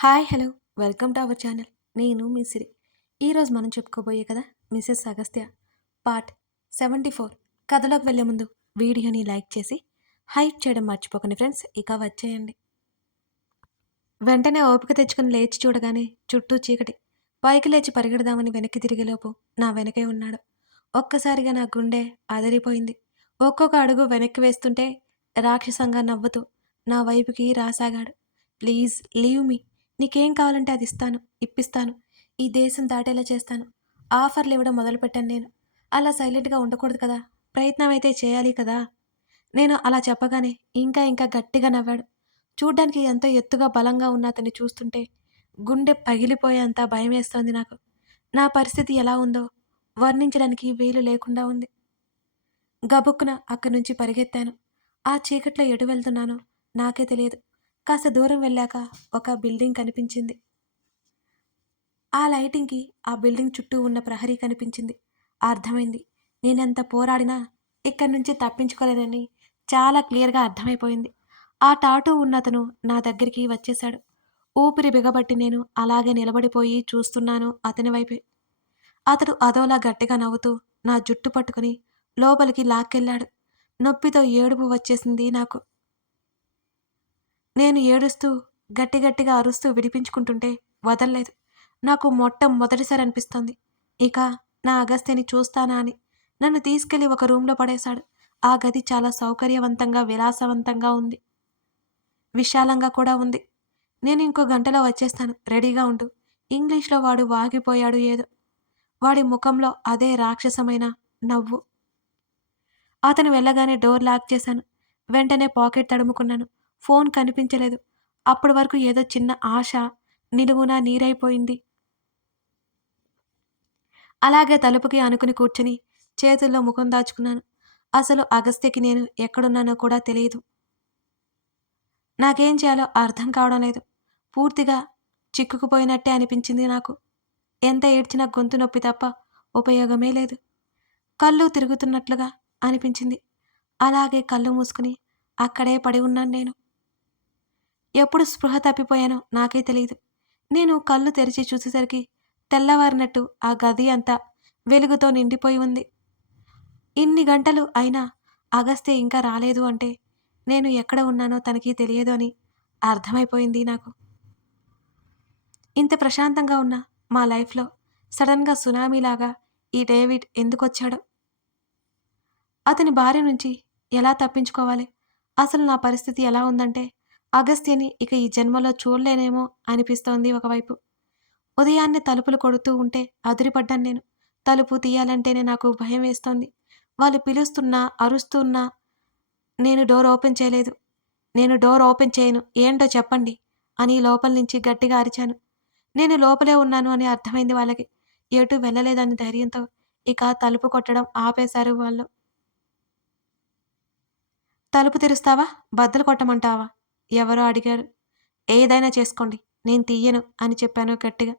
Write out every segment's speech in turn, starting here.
Hi hello welcome to our channel. నేను మీ సిరి. ఈరోజు మనం చెప్పుకోబోయే కథ మిసెస్ అగస్త్య పార్ట్ 74. కథలోకి వెళ్ళే ముందు వీడియోని లైక్ చేసి హైప్ చేయడం మర్చిపోకండి ఫ్రెండ్స్. ఇక వచ్చేయండి. వెంటనే ఓపిక తెచ్చుకుని లేచి చూడగానే చుట్టూ చీకటి. పైకి లేచి పరిగెడదామని వెనక్కి తిరిగేలోపు నా వెనకే ఉన్నాడు. ఒక్కసారిగా నా గుండె అదిరిపోయింది. ఒక్కొక్క అడుగు వెనక్కి వేస్తుంటే రాక్షసంగా నవ్వుతూ నా వైపుకి రాసాగాడు. Please leave me. నీకేం కావాలంటే అది ఇస్తాను, ఇప్పిస్తాను. ఈ దేశం దాటేలా చేస్తాను. ఆఫర్లు ఇవ్వడం మొదలుపెట్టాను నేను. అలా సైలెంట్గా ఉండకూడదు కదా. ప్రయత్నం అయితే చేయాలి కదా. నేను అలా చెప్పగానే ఇంకా ఇంకా గట్టిగా నవ్వాడు. చూడ్డానికి ఎంతో ఎత్తుగా బలంగా ఉన్న అతన్ని చూస్తుంటే గుండె పగిలిపోయేంత భయమేస్తోంది నాకు. నా పరిస్థితి ఎలా ఉందో వర్ణించడానికి వీలు లేకుండా ఉంది. గబుక్కున అక్కడి నుంచి పరిగెత్తాను. ఆ చీకట్లో ఎటు వెళ్తున్నానో నాకే తెలియదు. కాస్త దూరం వెళ్ళాక ఒక బిల్డింగ్ కనిపించింది. ఆ లైటింగ్‌కి ఆ బిల్డింగ్ చుట్టూ ఉన్న ప్రహరీ కనిపించింది. అర్థమైంది. నేనెంత పోరాడినా ఇక్కడి నుంచి తప్పించుకోలేనని చాలా క్లియర్‌గా అర్థమైపోయింది. ఆ టాటూ ఉన్నతను నా దగ్గరికి వచ్చేశాడు. ఊపిరి బిగబట్టి నేను అలాగే నిలబడిపోయి చూస్తున్నాను అతని వైపే. అతడు అదోలా గట్టిగా నవ్వుతూ నా జుట్టు పట్టుకుని లోపలికి లాక్కెళ్ళాడు. నొప్పితో ఏడుపు వచ్చేసింది నాకు. నేను ఏడుస్తూ గట్టి గట్టిగా అరుస్తూ విడిపించుకుంటుంటే వదల్లేదు. నాకు మొట్టమొదటిసారి అనిపిస్తోంది. ఇక నా అగస్త్యని చూస్తానా అని. నన్ను తీసుకెళ్లి ఒక రూమ్‌లో పడేశాడు. ఆ గది చాలా సౌకర్యవంతంగా, విలాసవంతంగా ఉంది. విశాలంగా కూడా ఉంది. నేను ఇంకో గంటలో వచ్చేస్తాను. రెడీగా ఉండు. ఇంగ్లీష్‌లో వాడు వాగిపోయాడు ఏదో. వాడి ముఖంలో అదే రాక్షసమైన నవ్వు. అతను వెళ్ళగానే డోర్ లాక్ చేశాను. వెంటనే పాకెట్ తడుముకున్నాను. ఫోన్ కనిపించలేదు. అప్పటి వరకు ఏదో చిన్న ఆశ నిలువునా నీరైపోయింది. అలాగే తలుపుకి ఆనుకుని కూర్చుని చేతుల్లో ముఖం దాచుకున్నాను. అసలు అగస్త్యకి నేను ఎక్కడున్నానో కూడా తెలియదు. నాకేం చేయాలో అర్థం కావడం లేదు. పూర్తిగా చిక్కుకుపోయినట్టే అనిపించింది నాకు. ఎంత ఏడ్చినా గొంతు నొప్పి తప్ప ఉపయోగమే లేదు. కళ్ళు తిరుగుతున్నట్లుగా అనిపించింది. అలాగే కళ్ళు మూసుకుని అక్కడే పడి ఉన్నాను నేను. ఎప్పుడు స్పృహ తప్పిపోయానో నాకే తెలియదు. నేను కళ్ళు తెరిచి చూసేసరికి తెల్లవారినట్టు ఆ గది అంతా వెలుగుతో నిండిపోయి ఉంది. ఇన్ని గంటలు అయినా అగస్త్య ఇంకా రాలేదు అంటే నేను ఎక్కడ ఉన్నానో తనకి తెలియదు అని అర్థమైపోయింది నాకు. ఇంత ప్రశాంతంగా ఉన్న మా లైఫ్‌లో సడన్‌గా సునామీలాగా ఈ డేవిడ్ ఎందుకొచ్చాడో? అతని బారి నుంచి ఎలా తప్పించుకోవాలి? అసలు నా పరిస్థితి ఎలా ఉందంటే అగస్త్యని ఇక ఈ జన్మలో చూడలేనేమో అనిపిస్తోంది ఒకవైపు. ఉదయాన్నే తలుపులు కొడుతూ ఉంటే అదిరిపడ్డాను నేను. తలుపు తీయాలంటేనే నాకు భయం వేస్తోంది. వాళ్ళు పిలుస్తున్నా, అరుస్తున్నా నేను డోర్ ఓపెన్ చేయలేదు. నేను డోర్ ఓపెన్ చేయను. ఏంటో చెప్పండి అని లోపల నుంచి గట్టిగా అరిచాను. నేను లోపలే ఉన్నాను అని అర్థమైంది వాళ్ళకి. ఎటూ వెళ్ళలేదన్న ధైర్యంతో ఇక తలుపు కొట్టడం ఆపేశారు వాళ్ళు. తలుపు తెరుస్తావా? బద్దలు కొట్టమంటావా? ఎవరో అడిగారు. ఏదైనా చేసుకోండి. నేను తీయను అని చెప్పాను గట్టిగా.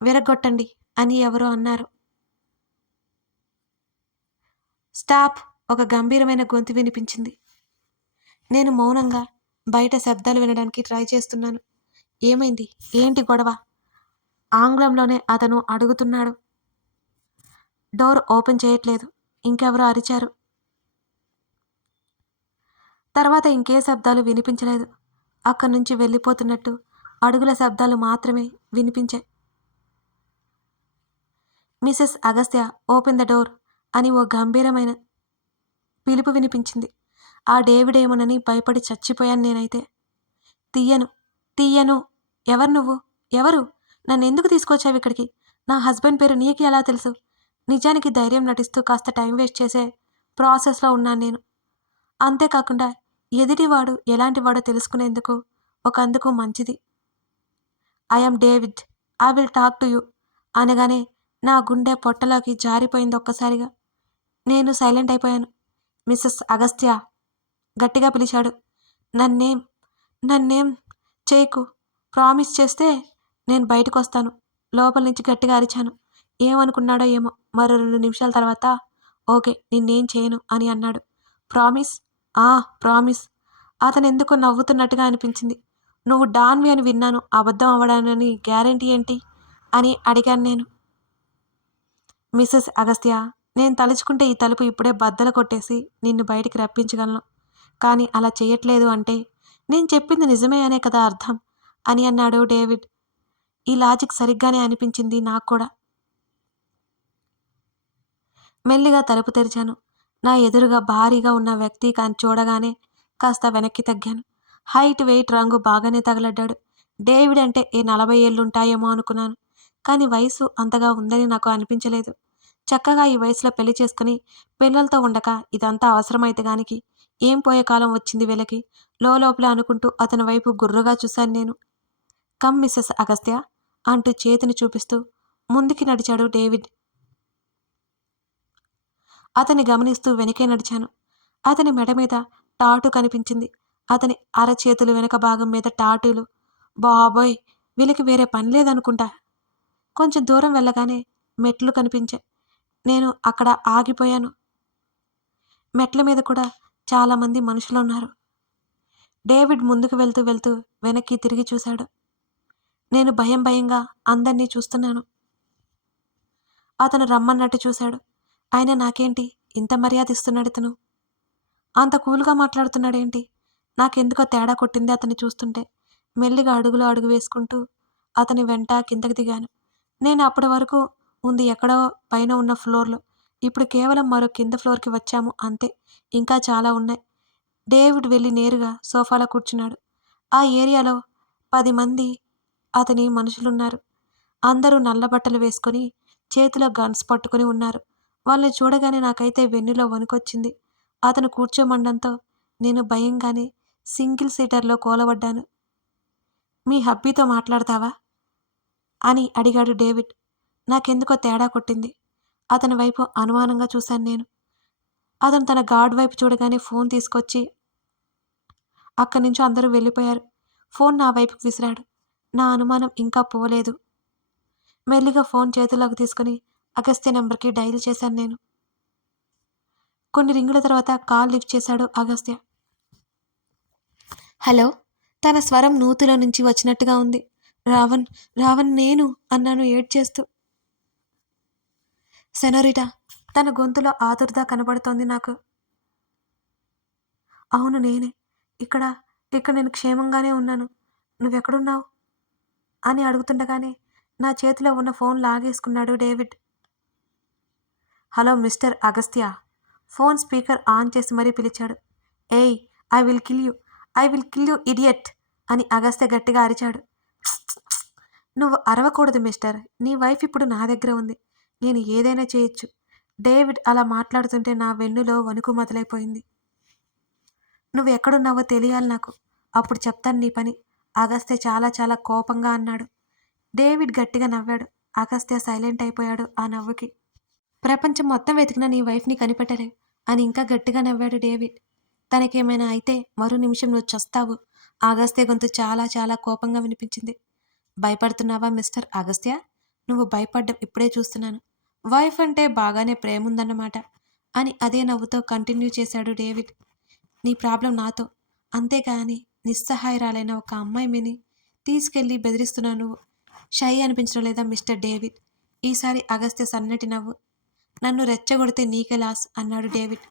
విరగ్గొట్టండి అని ఎవరో అన్నారు. స్టాప్! ఒక గంభీరమైన గొంతు వినిపించింది. నేను మౌనంగా బయట శబ్దాలు వినడానికి ట్రై చేస్తున్నాను. ఏమైంది? ఏంటి గొడవ? ఆంగ్లంలోనే అతను అడుగుతున్నాడు. డోర్ ఓపెన్ చేయట్లేదు. ఇంకెవరో అరిచారు. తర్వాత ఇంకే శబ్దాలు వినిపించలేదు. అక్కడి నుంచి వెళ్ళిపోతున్నట్టు అడుగుల శబ్దాలు మాత్రమే వినిపించాయి. Mrs Agastya open the door అని ఓ గంభీరమైన పిలుపు వినిపించింది. ఆ డేవిడేమోనని భయపడి చచ్చిపోయాను నేనైతే. తీయను, తీయను. ఎవరు నువ్వు? ఎవరు? నన్నెందుకు తీసుకొచ్చావిక్కడికి? నా హస్బెండ్ పేరు నీకు ఎలా తెలుసు? నిజానికి ధైర్యం నటిస్తూ కాస్త టైం వేస్ట్ చేసే ప్రాసెస్‌లో ఉన్నాను నేను. అంతేకాకుండా ఎదుటివాడు ఎలాంటివాడో తెలుసుకునేందుకు ఒకందుకు మంచిది. I am David. I will talk to you అనగానే నా గుండె పొట్టలోకి జారిపోయింది ఒక్కసారిగా. నేను సైలెంట్ అయిపోయాను. మిసెస్ అగస్త్య గట్టిగా పిలిచాడు. నన్నేం నన్నేం చేయకు. ప్రామిస్ చేస్తే నేను బయటకొస్తాను. లోపల నుంచి గట్టిగా అరిచాను. ఏమనుకున్నాడో ఏమో. మరో 2 నిమిషాల తర్వాత ఓకే నిన్నేం చేయను అని అన్నాడు. ప్రామిస్? ఆ! ప్రామిస్. అతనెందుకో నవ్వుతున్నట్టుగా అనిపించింది. నువ్వు డాన్వి అని విన్నాను. అబద్ధం అవ్వడానని గ్యారెంటీ ఏంటి? అని అడిగాను నేను. మిసెస్ అగస్త్య, నేను తలుచుకుంటే ఈ తలుపు ఇప్పుడే బద్దలు కొట్టేసి నిన్ను బయటికి రప్పించగలను. కానీ అలా చెయ్యట్లేదు అంటే నేను చెప్పింది నిజమే అనే కదా అర్థం అని అన్నాడు డేవిడ్. ఈ లాజిక్ సరిగ్గానే అనిపించింది నాకు కూడా. మెల్లిగా తలుపు తెరిచాను. నా ఎదురుగా భారీగా ఉన్న వ్యక్తి చూడగానే కాస్త వెనక్కి తగ్గాను. హైట్, వెయిట్, రంగు బాగానే తగలడ్డాడు. డేవిడ్ అంటే 40 ఏళ్లుంటాయేమో అనుకున్నాను. కానీ వయసు అంతగా ఉందని నాకు అనిపించలేదు. చక్కగా ఈ వయసులో పెళ్లి చేసుకుని పిల్లలతో ఉండక ఇదంతా అవసరమైతే గానికి ఏం పోయే కాలం వచ్చింది వీళ్ళకి లోపల అనుకుంటూ అతని వైపు గుర్రుగా చూశాను నేను. కమ్ మిస్సెస్ అగస్త్య అంటూ చేతిని చూపిస్తూ ముందుకి నడిచాడు డేవిడ్. అతన్ని గమనిస్తూ వెనకే నడిచాను. అతని మెడ మీద టాటూ కనిపించింది. అతని అరచేతులు వెనక భాగం మీద టాటూలు. బాబోయ్! వీళ్ళకి వేరే పని లేదనుకుంటా. కొంచెం దూరం వెళ్ళగానే మెట్లు కనిపించాయి. నేను అక్కడ ఆగిపోయాను. మెట్ల మీద కూడా చాలామంది మనుషులున్నారు. డేవిడ్ ముందుకు వెళ్తూ వెనక్కి తిరిగి చూశాడు. నేను భయంగా అందర్నీ చూస్తున్నాను. అతను రమ్మన్నట్టు చూశాడు. ఆయన నాకేంటి ఇంత మర్యాద ఇస్తున్నాడితను? అంత కూల్గా మాట్లాడుతున్నాడేంటి? నాకెందుకో తేడా కొట్టింది అతన్ని చూస్తుంటే. మెల్లిగా అడుగు వేసుకుంటూ అతని వెంట కిందకి దిగాను. నేను అప్పటి వరకు ఉంది ఎక్కడో పైన ఉన్న ఫ్లోర్లో. ఇప్పుడు కేవలం మరో కింద ఫ్లోర్కి వచ్చాము అంతే. ఇంకా చాలా ఉన్నాయి. డేవిడ్ వెళ్ళి నేరుగా సోఫాలో కూర్చున్నాడు. ఆ ఏరియాలో 10 మంది అతని మనుషులున్నారు. అందరూ నల్ల బట్టలు వేసుకొని చేతిలో గన్స్ పట్టుకుని ఉన్నారు. వాళ్ళని చూడగానే నాకైతే వెన్నులో వణుకొచ్చింది. అతను కూర్చోమండంతో నేను భయంగానే సింగిల్ సీటర్లో కూలబడ్డాను. మీ హబ్బీతో మాట్లాడతావా అని అడిగాడు డేవిడ్. నాకెందుకో తేడా కొట్టింది. అతని వైపు అనుమానంగా చూశాను నేను. అతను తన గార్డ్ వైపు చూడగానే ఫోన్ తీసుకొచ్చి అక్కడి నుంచి అందరూ వెళ్ళిపోయారు. ఫోన్ నా వైపుకి విసిరాడు. నా అనుమానం ఇంకా పోలేదు. మెల్లిగా ఫోన్ చేతిలోకి తీసుకుని అగస్త్య నెంబర్కి డైల్ చేశాను నేను. కొన్ని రింగుల తర్వాత కాల్ లిఫ్ట్ చేశాడు అగస్త్య. హలో. తన స్వరం నూతిలో నుంచి వచ్చినట్టుగా ఉంది. రావణ్, రావణ్ నేను అన్నాను ఏడ్చేస్తూ. సెనోరిటా, తన గొంతులో ఆదుర్ద కనబడుతోంది నాకు. అవును నేనే. ఇక్కడ ఇక్కడ నేను క్షేమంగానే ఉన్నాను. నువ్వెక్కడున్నావు అని అడుగుతుండగానే నా చేతిలో ఉన్న ఫోన్ లాగేసుకున్నాడు David. Hello mister Agastya. Phone speaker on చేసి మరీ పిలిచాడు. ఏయ్, I will kill you, I will kill you idiot అని అగస్త్య గట్టిగా అరిచాడు. నువ్వు అరవకూడదు మిస్టర్. నీ వైఫ్ ఇప్పుడు నా దగ్గర ఉంది. నేను ఏదైనా చేయొచ్చు. డేవిడ్ అలా మాట్లాడుతుంటే నా వెన్నులో వణుకు మొదలైపోయింది. నువ్వు ఎక్కడున్నావో తెలియాలి నాకు. అప్పుడు చెప్తాను నీ పని. అగస్త్య చాలా చాలా కోపంగా అన్నాడు. డేవిడ్ గట్టిగా నవ్వాడు. అగస్త్య సైలెంట్ అయిపోయాడు ఆ నవ్వుకి. ప్రపంచం మొత్తం వెతికినా నీ వైఫ్ని కనిపెట్టలేవు అని ఇంకా గట్టిగా నవ్వాడు డేవిడ్. తనకేమైనా అయితే మరో నిమిషం నువ్వు చస్తావు. అగస్త్య గొంతు చాలా చాలా కోపంగా వినిపించింది. భయపడుతున్నావా మిస్టర్ అగస్త్య? నువ్వు భయపడ్డం ఇప్పుడే చూస్తున్నాను. వైఫ్ అంటే బాగానే ప్రేముందన్నమాట అని అదే నవ్వుతో కంటిన్యూ చేశాడు డేవిడ్. నీ ప్రాబ్లం నాతో. అంతేగాని నిస్సహాయరాలైన ఒక అమ్మాయి మిని తీసుకెళ్ళి బెదిరిస్తున్నావు నువ్వు. షై అనిపించడం లేదా మిస్టర్ డేవిడ్? ఈసారి అగస్త్య సన్నటి నవ్వు. నన్ను రెచ్చగొడితే నీకే లాస్ అన్నాడు డేవిడ్.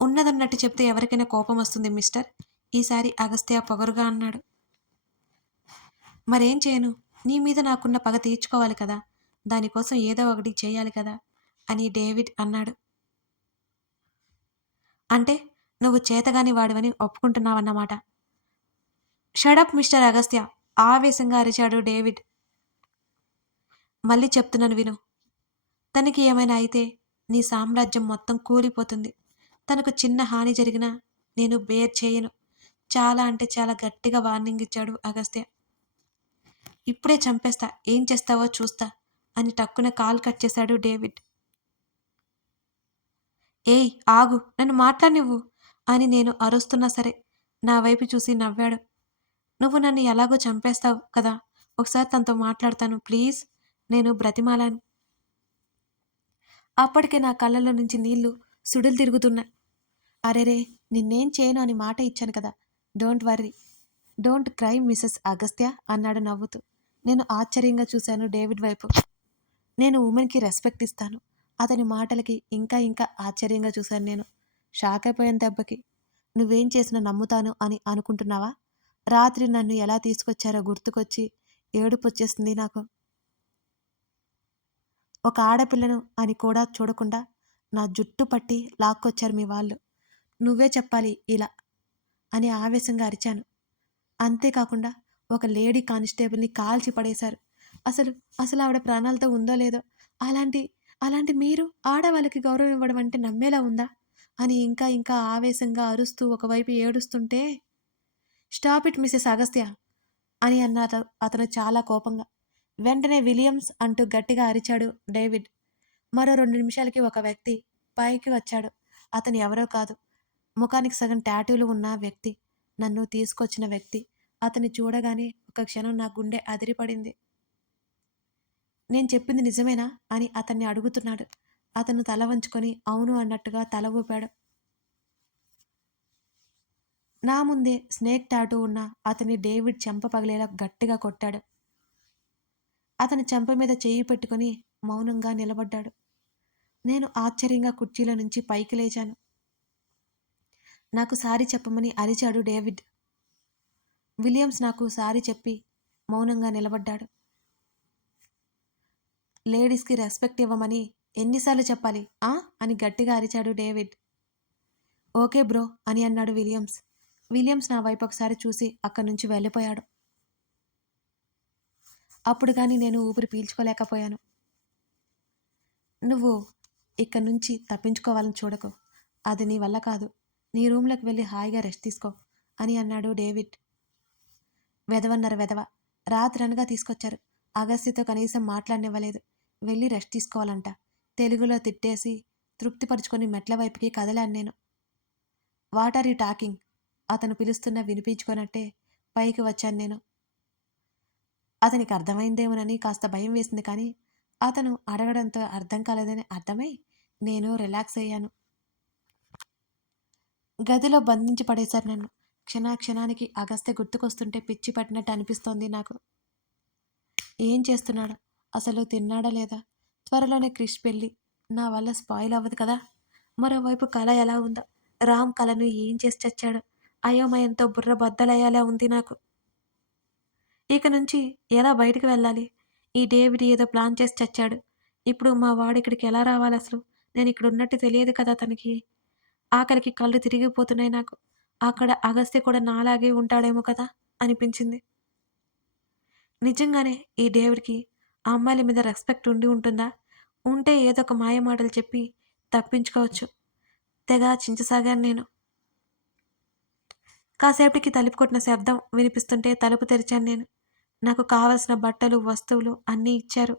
ఉన్నదన్నట్టు చెప్తే ఎవరికైనా కోపం వస్తుంది మిస్టర్. ఈసారి అగస్త్య పొగరుగా అన్నాడు. మరేం చేయను? నీ మీద నాకున్న పగ తీర్చుకోవాలి కదా. దానికోసం ఏదో ఒకటి చేయాలి కదా అని డేవిడ్ అన్నాడు. అంటే నువ్వు చేతగాని వాడివని ఒప్పుకుంటున్నావన్నమాట. షడప్ మిస్టర్ అగస్త్య ఆవేశంగా అరిచాడు డేవిడ్. మళ్ళీ చెప్తున్నాను విను. తనకి ఏమైనా అయితే నీ సామ్రాజ్యం మొత్తం కూలిపోతుంది. తనకు చిన్న హాని జరిగినా నేను బేర్ చేయను. చాలా అంటే చాలా గట్టిగా వార్నింగ్ ఇచ్చాడు అగస్త్య. ఇప్పుడే చంపేస్తా, ఏం చేస్తావో చూస్తా అని టక్కున కాల్ కట్ చేశాడు డేవిడ్. ఏయ్ ఆగు, నన్ను మాట్లాడనివ్వు అని నేను అరుస్తున్నా సరే నా వైపు చూసి నవ్వాడు. నువ్వు నన్ను ఎలాగో చంపేస్తావు కదా, ఒకసారి తనతో మాట్లాడతాను ప్లీజ్, నేను బ్రతిమాలాను. అప్పటికే నా కళ్ళల్లో నుంచి నీళ్లు సుడులు తిరుగుతున్నా. అరెరే, నిన్నేం చేయను అని మాట ఇచ్చాను కదా, don't worry. Don't cry Mrs Agastya అన్నాడు నవ్వుతూ. నేను ఆశ్చర్యంగా చూశాను డేవిడ్ వైపు. నేను ఉమెన్కి రెస్పెక్ట్ ఇస్తాను. అతని మాటలకి ఇంకా ఇంకా ఆశ్చర్యంగా చూశాను నేను. షాక్ అయిపోయాను దెబ్బకి. నువ్వేం చేసినా నమ్ముతాను అని అనుకుంటున్నావా? రాత్రి నన్ను ఎలా తీసుకొచ్చారో గుర్తుకొచ్చి ఏడుపొచ్చేస్తుంది నాకు. ఒక ఆడపిల్లను అని కూడా చూడకుండా నా జుట్టు పట్టి లాక్కొచ్చారు మీ వాళ్ళు. నువ్వే చెప్పాలి ఇలా అని ఆవేశంగా అరిచాను. అంతేకాకుండా ఒక లేడీ కానిస్టేబుల్ని కాల్చి పడేశారు. అసలు అసలు ఆవిడ ప్రాణాలతో ఉందో లేదో. అలాంటి అలాంటి మీరు ఆడవాళ్ళకి గౌరవం ఇవ్వడం అంటే నమ్మేలా ఉందా అని ఇంకా ఇంకా ఆవేశంగా అరుస్తూ ఒకవైపు ఏడుస్తుంటే, స్టాప్ ఇట్ మిసెస్ అగస్త్య అని అన్నారు అతను చాలా కోపంగా. వెంటనే విలియమ్స్ అంటూ గట్టిగా అరిచాడు డేవిడ్. మరో 2 నిమిషాలకి ఒక వ్యక్తి పైకి వచ్చాడు. అతను ఎవరో కాదు, ముఖానికి సగం టాటూలు ఉన్న వ్యక్తి. నన్ను తీసుకొచ్చిన వ్యక్తి. అతన్ని చూడగానే ఒక క్షణం నా గుండె అదిరిపడింది. నేను చెప్పింది నిజమేనా అని అతన్ని అడుగుతున్నాడు. అతను తల వంచుకొని అవును అన్నట్టుగా తల ఊపాడు. నా ముందే స్నేక్ టాటూ ఉన్న అతని డేవిడ్ చెంప పగిలేలా గట్టిగా కొట్టాడు. అతని చెంప మీద చెయ్యి పెట్టుకొని మౌనంగా నిలబడ్డాడు. నేను ఆశ్చర్యంగా కుర్చీలో నుంచి పైకి లేచాను. నాకు సారీ చెప్పమని అరిచాడు డేవిడ్. విలియమ్స్ నాకు సారీ చెప్పి మౌనంగా నిలబడ్డాడు. లేడీస్కి రెస్పెక్ట్ ఇవ్వమని ఎన్నిసార్లు చెప్పాలి అని గట్టిగా అరిచాడు డేవిడ్. ఓకే బ్రో అని అన్నాడు విలియమ్స్. విలియమ్స్ నా వైపు ఒకసారి చూసి అక్కడి నుంచి వెళ్ళిపోయాడు. అప్పుడు కానీ నేను ఊపిరి పీల్చుకోలేకపోయాను. నువ్వు ఇక్కడి నుంచి తప్పించుకోవాలని చూడకు. అది నీ వల్ల కాదు. నీ రూమ్లోకి వెళ్ళి హాయిగా రెస్ట్ తీసుకో అని అన్నాడు డేవిడ్. వెధవన్నర వెధవ. రాత్రి అనగా తీసుకొచ్చారు. అగస్త్యతో కనీసం మాట్లాడనివ్వలేదు. వెళ్ళి రెస్ట్ తీసుకోవాలంట. తెలుగులో తిట్టేసి తృప్తిపరుచుకొని మెట్ల వైపుకి కదలాను నేను. What are you talking? అతను పిలుస్తున్నా వినిపించుకోనట్టే పైకి వచ్చాను నేను. అతనికి అర్థమైందేమోనని కాస్త భయం వేసింది, కానీ అతను అడగడంతో అర్థం కాలేదని అర్థమై నేను రిలాక్స్ అయ్యాను. గదిలో బంధించి పడేశారు నన్ను. క్షణానికి అగస్త్య గుర్తుకొస్తుంటే పిచ్చి పట్టినట్టు అనిపిస్తోంది నాకు. ఏం చేస్తున్నాడు? అసలు తిన్నాడా లేదా? త్వరలోనే క్రిష్ పెళ్ళి. నా వల్ల స్పాయిల్ అవ్వదు కదా. మరోవైపు కళ ఎలా ఉందో. రామ్ కళను ఏం చేసి చచ్చాడు? అయోమయంతో బుర్ర బద్దలయ్యేలా ఉంది నాకు. ఇక నుంచి ఎలా బయటికి వెళ్ళాలి? ఈ డేవిడ్ ఏదో ప్లాన్ చేసి చచ్చాడు. ఇప్పుడు మా వాడు ఇక్కడికి ఎలా రావాలి అసలు? నేను ఇక్కడ ఉన్నట్టు తెలియదు కదా తనకి. ఆఖరికి కళ్ళు తిరిగిపోతున్నాయి నాకు. అక్కడ అగస్త్య కూడా నాలాగే ఉంటాడేమో కదా అనిపించింది. నిజంగానే ఈ డేవిడ్కి ఆ అమ్మాయిల మీద రెస్పెక్ట్ ఉండి ఉంటుందా? ఉంటే ఏదో ఒక మాయ మాటలు చెప్పి తప్పించుకోవచ్చు. తెగ చించసాగాను నేను. కాసేపటికి తలుపు కొట్టిన శబ్దం వినిపిస్తుంటే తలుపు తెరిచాను నేను. నాకు కావలసిన బట్టలు, వస్తువులు అన్నీ ఇచ్చారు.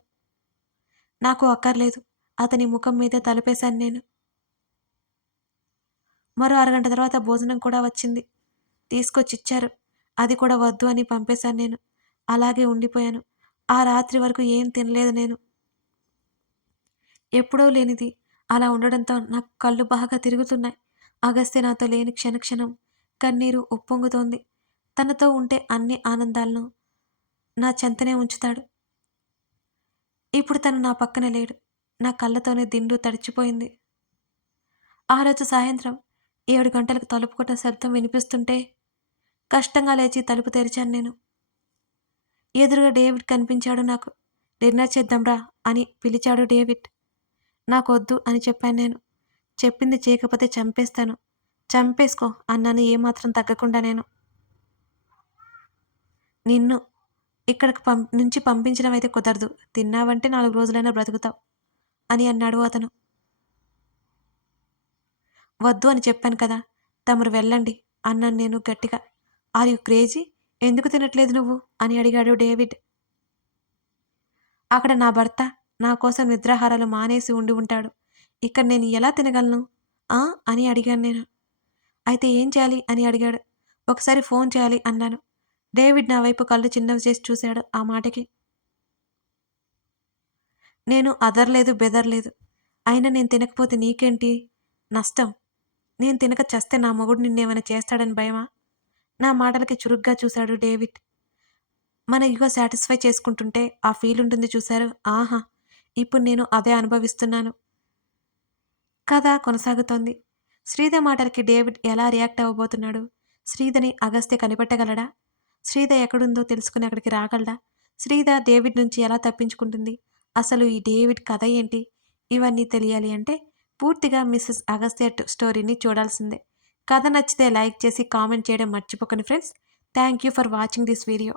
నాకు అక్కర్లేదు. అతని ముఖం మీదే తలుపేశాను నేను. మరో అరగంట తర్వాత భోజనం కూడా వచ్చింది. తీసుకొచ్చిచ్చారు. అది కూడా వద్దు అని పంపేశాను నేను. అలాగే ఉండిపోయాను. ఆ రాత్రి వరకు ఏం తినలేదు నేను. ఎప్పుడో లేనిది అలా ఉండడంతో నాకు కళ్ళు బాగా తిరుగుతున్నాయి. అగస్త్య నాతో లేని క్షణక్షణం కన్నీరు ఉప్పొంగుతోంది. తనతో ఉంటే అన్ని ఆనందాలను నా చెంతనే ఉంచుతాడు. ఇప్పుడు తను నా పక్కన లేడు. నా కళ్ళతోనే దిండు తడిచిపోయింది. ఆ రోజు సాయంత్రం 7 గంటలకు తలుపు కొట్టిన శబ్దం వినిపిస్తుంటే కష్టంగా లేచి తలుపు తెరిచాను నేను. ఎదురుగా డేవిడ్ కనిపించాడు నాకు. డిన్నర్ చేద్దాంరా అని పిలిచాడు డేవిడ్. నాకొద్దు అని చెప్పాను నేను. చెప్పింది చేయకపోతే చంపేస్తాను. చంపేసుకో అన్నాను ఏమాత్రం తగ్గకుండా నేను. నిన్ను ఇక్కడికి నుంచి పంపించడం అయితే కుదరదు. తిన్నావంటే 4 రోజులైనా బ్రతుకుతావు అని అన్నాడు అతను. వద్దు అని చెప్పాను కదా. తమరు వెళ్ళండి అన్నాను నేను గట్టిగా. Are you crazy? ఎందుకు తినట్లేదు నువ్వు అని అడిగాడు డేవిడ్. అక్కడ నా భర్త నా కోసం నిద్రాహారాలు మానేసి ఉండి ఉంటాడు. ఇక్కడ నేను ఎలా తినగలను అని అడిగాను నేను. అయితే ఏం చేయాలి అని అడిగాడు. ఒకసారి ఫోన్ చేయాలి అన్నాను. డేవిడ్ నా వైపు కళ్ళు చిన్నవి చేసి చూశాడు ఆ మాటకి. నేను అదర్లేదు బెదర్లేదు. అయినా నేను తినకపోతే నీకేంటి నష్టం? నేను తినక చస్తే నా మొగుడు నిన్నేమైనా చేస్తాడని భయమా? నా మాటలకి చురుగ్గా చూశాడు డేవిడ్. మన ఇగో సాటిస్ఫై చేసుకుంటుంటే ఆ ఫీల్ ఉంటుంది చూశారు? ఆహా! ఇప్పుడు నేను అదే అనుభవిస్తున్నాను. కథ కొనసాగుతోంది. శ్రీధ మాటలకి డేవిడ్ ఎలా రియాక్ట్ అవ్వబోతున్నాడు? శ్రీధని అగస్త్య కనిపెట్టగలడా? శ్రీధ ఎక్కడుందో తెలుసుకుని అక్కడికి రాగలడా? శ్రీధ డేవిడ్ నుంచి ఎలా తప్పించుకుంటుంది? అసలు ఈ డేవిడ్ కథ ఏంటి? ఇవన్నీ తెలియాలి అంటే పూర్తిగా మిసెస్ అగస్త్య స్టోరీని చూడాల్సిందే. కథ నచ్చితే లైక్ చేసి కామెంట్ చేయడం మర్చిపోకండి friends. Thank you for watching this video.